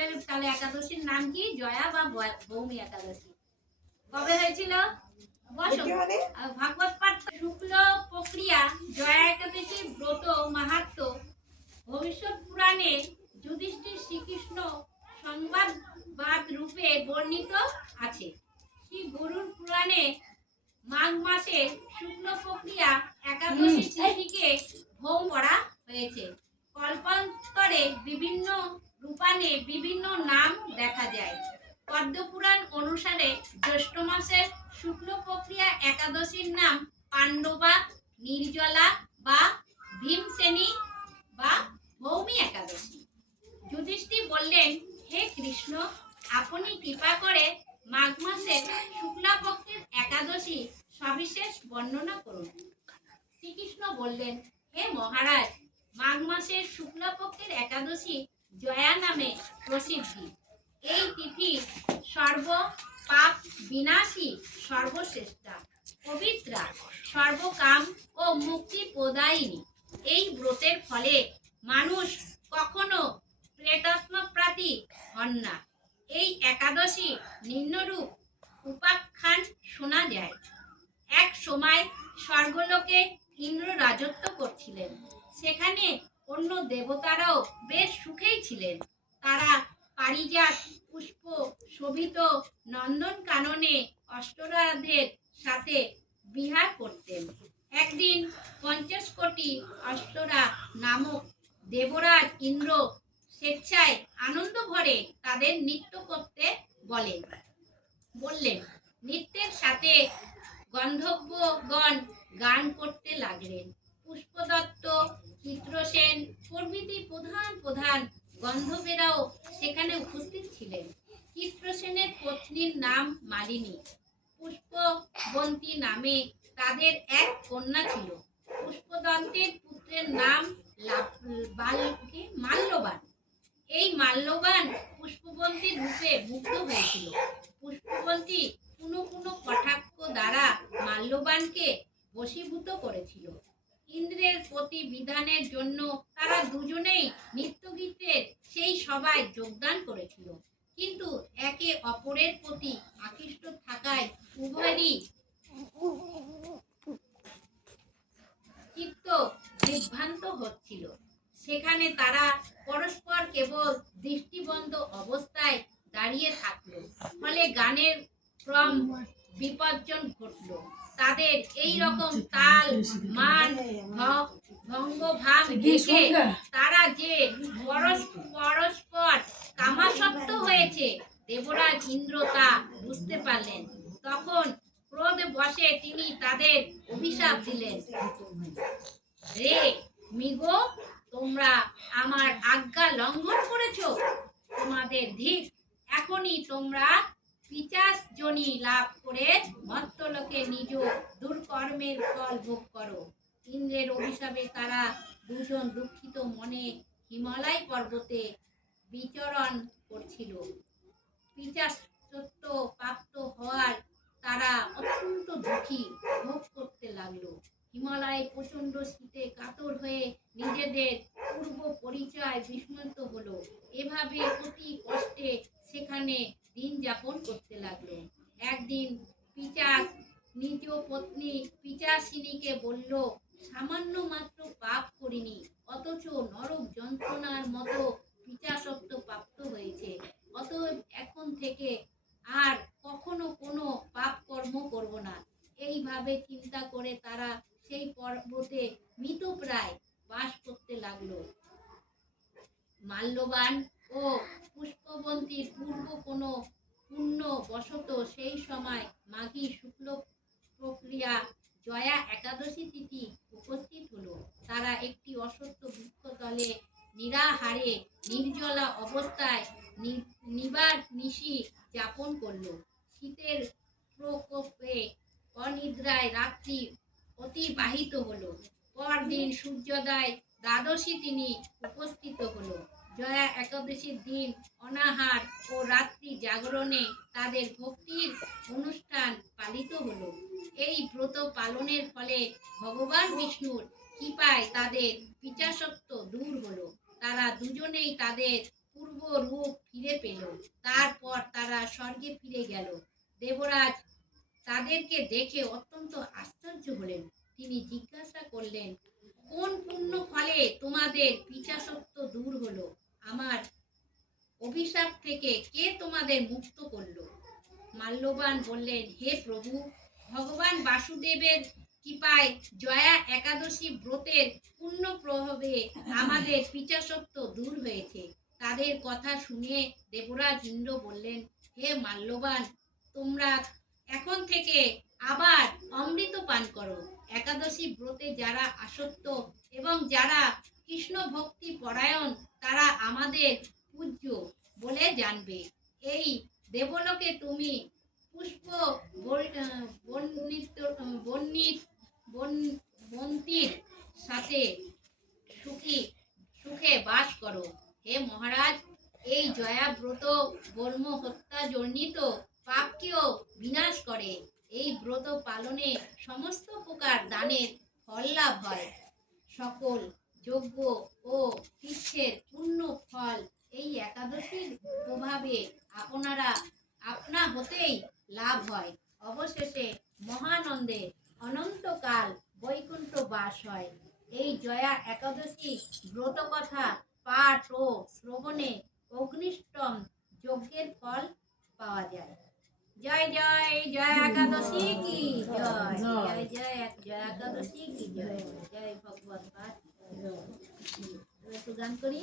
আমাদের তাহলে একাদশীর নাম কি? জয়া বা ভৌমি একাদশী। কবে হয়েছিল? ভাগবত পাঠ। শুক্ল প্রক্রিয়া জয়া একাদশীর ব্রত মাহাত্ম্য ভবিষ্যৎ পুরাণে যুধিষ্ঠির শ্রীকৃষ্ণ সংবাদ রূপে বর্ণিত আছে। শ্রী গরুড় পুরাণে মাঘ মাসে শুক্ল প্রক্রিয়া একাদশী তিথিকে ভৌম করা হয়েছে। কল্পান্তরে বিভিন্ন রূপানে বিভিন্ন নাম দেখা যায়। পদ্মপুরাণ অনুসারে জ্যৈষ্ঠ মাসের শুক্ল প্রক্রিয়া একাদশীর নাম পাণ্ডবা, নির্জলা বা ভীমসেনী বা ভৌমি একাদশী। যুধিষ্ঠির বললেন, হে কৃষ্ণ, আপনি কৃপা করে মাঘ মাসের শুক্লাপক্ষের একাদশী সবিশেষ বর্ণনা করুন। শ্রীকৃষ্ণ বললেন, হে মহারাজ, মাঘ মাসের শুক্লাপক্ষের একাদশী জয়া নামে প্রসিদ্ধি। এই তিথি সর্ব পাপ বিনাশী, সর্বশ্রেষ্ঠা, পবিত্রা, সর্বকাম ও মুক্তি প্রদায়িনী। এই ব্রতের ফলে মানুষ কখনো প্রেতাত্মপ্রাপ্তি হন না। এই একাদশী নিম্নরূপ উপাখ্যান শোনা যায়। এক সময় স্বর্গলোকে ইন্দ্র রাজত্ব করছিলেন। সেখানে অন্য দেবতারাও বেশ সুখেই ছিলেন। তারা পারিজাত পুষ্প শোভিত নন্দন কাননে অষ্টরাধের সাথে বিহার করতেন। একদিন 50 কোটি অষ্টরা নামক দেবরাজ ইন্দ্র স্বেচ্ছায় আনন্দ ভরে তাদের নৃত্য করতে বললেন। নৃত্যের সাথে গন্ধর্বগণ গান করতে লাগলেন। পুষ্পদত্ত, চিত্রসেন প্রভৃতি প্রধান প্রধান গন্ধর্বেরাও সেখানে উপস্থিত ছিলেন। চিত্রসেনের পত্নীর নাম মালিনী। পুষ্পবন্তী নামে তাদের এক কন্যা ছিল। পুষ্পদন্তের পুত্রের নাম মাল্যবান। এই মাল্যবান পুষ্পবন্তীর রূপে মুগ্ধ হয়েছিল। পুষ্পবন্তী পুনঃ পুনঃ কটাক্ষ দ্বারা মাল্যবানকে বশীভূত করেছিল। ইন্দ্রের প্রতি বিধানের জন্য তারা দুজনেই নৃত্যগীতের সেই সভায় যোগদান করেছিল। কিন্তু একে অপরের প্রতি আকৃষ্ট থাকায় উভয়েরই চিত্ত বিভ্রান্ত হচ্ছিল। সেখানে তারা পরস্পর কেবল দৃষ্টিবন্ধ অবস্থায় দাঁড়িয়ে থাকলো। ফলে গানের ক্রম বিপর্যয় ঘটল। তাদের এই রকম তাল মান ভঙ্গভাব দেখে তারা যে পরস্পর কামাসক্ত হয়েছে, দেবরাজ ইন্দ্র তা বুঝতে পারলেন। তখন ক্রোধ বশে তিনি তাদের অভিশাপ দিলেন, রে মৃগো, তোমরা আমার আজ্ঞা লঙ্ঘন করেছো, তোমাদের ধিক। এখনই তোমরা পিশাচ যোনি লাভ করে মর্ত্যলোকে নিজ দুর্কর্মের ফল ভোগ করো। ইন্দ্রের অভিশাপে তারা দুজন দুঃখিত মনে হিমালয় পর্বতে বিচরণ করছিল। পিশাচত্ব প্রাপ্ত হওয়ার তারা অত্যন্ত দুঃখী ভোগ করতে লাগলো। হিমালয়ে প্রচন্ড শীতে কাতর হয়ে নিজেদের পূর্ব পরিচয় বিস্মৃত হলো। এভাবে অতি কষ্টে সেখানে দিন যাপন করতে লাগলো। একদিন পিশাচ নিজ পত্নী পিশাচিনীকে বলল, সামান্য মাত্র পাপ করিনি, অথচ নরক যন্ত্রণার মতো পিশাচত্ব প্রাপ্ত হয়েছে। অতএব এখন থেকে আর কখনো কোনো পাপ কর্ম করব না। এইভাবে চিন্তা করে তারা সেই পর্বতে মৃতপ্রায় বাস করতে লাগলো। মাল্যবান ও পুষ্পবন্তীর পূর্ব কোনো পুণ্য বশত সেই সময় মাঘী শুক্ল প্রক্রিয়া জয়া একাদশী তিথি উপস্থিত হলো। তারা একটি অশ্বত্থ বৃক্ষতলে নিরাহারে নির্জলা অবস্থায় নিশি যাপন করলো। শীতের প্রকোপে অনিদ্রায় রাত্রি অতিবাহিত হলো। পরদিন সূর্যোদয় দ্বাদশী তিনি উপস্থিত হলো। জয়া একাদশীর দিন অনাহার ও রাত্রি জাগরণে তাদের ভক্তির অনুষ্ঠান পালিত হলো। এই ব্রত পালনের ফলে ভগবান বিষ্ণুর কৃপায় তাদের পিশাচত্ব দূর হলো। তারা দুজনেই তাদের পূর্ব রূপ ফিরে পেল। তারপর তারা স্বর্গে ফিরে গেল। দেবরাজ তাদেরকে দেখে অত্যন্ত আশ্চর্য হলেন। তিনি জিজ্ঞাসা করলেন, কোন পুণ্য ফলে তোমাদের পিশাচত্ব দূর হলো? আমার অভিশাপ থেকে কে তোমাদের মুক্ত করলো? মাল্যবান বললেন, হে প্রভু, ভগবান বাসুদেবের কৃপায় জয়া একাদশী ব্রতের পূর্ণ প্রভাবে আমাদের পিশাচত্ব দূর হয়েছে। তাদের কথা শুনে দেবরাজ ইন্দ্র বললেন, হে মাল্যবান, তোমরা এখন থেকে আবার অমৃত পান করো। একাদশী ব্রতে যারা আসক্ত এবং যারা কৃষ্ণ ভক্তি পরায়ণ, তারা আমাদের পূজ্য বলে জানবে। এই দেবলোকে তুমি পুষ্প বন্তির সাথে সুখী সুখে বাস করো। হে মহারাজ, এই জয়াব্রত ব্রহ্ম হত্যা জনিত পাপকেও বিনাশ করে। এই ব্রত পালনে সমস্ত প্রকার দানের ফল লাভ হয়। সকল যজ্ঞ ও তীর্থের পূর্ণ ফল এই একাদশীর প্রভাবে আপনারা আপনা হতেই লাভ হয়। অবশেষে মহানন্দে অনন্তকাল বৈকুণ্ঠ বাস হয়। এই জয়া একাদশী ব্রত কথা পাঠ ও শ্রবণে অগ্নিষ্টম যজ্ঞের ফল পাওয়া যায়। জয় জয় জয় একাদশী কি জয়, জয় জয় জয় একাদশী কি জয়, জয় ভগবত পাঠ। একটু গান করি।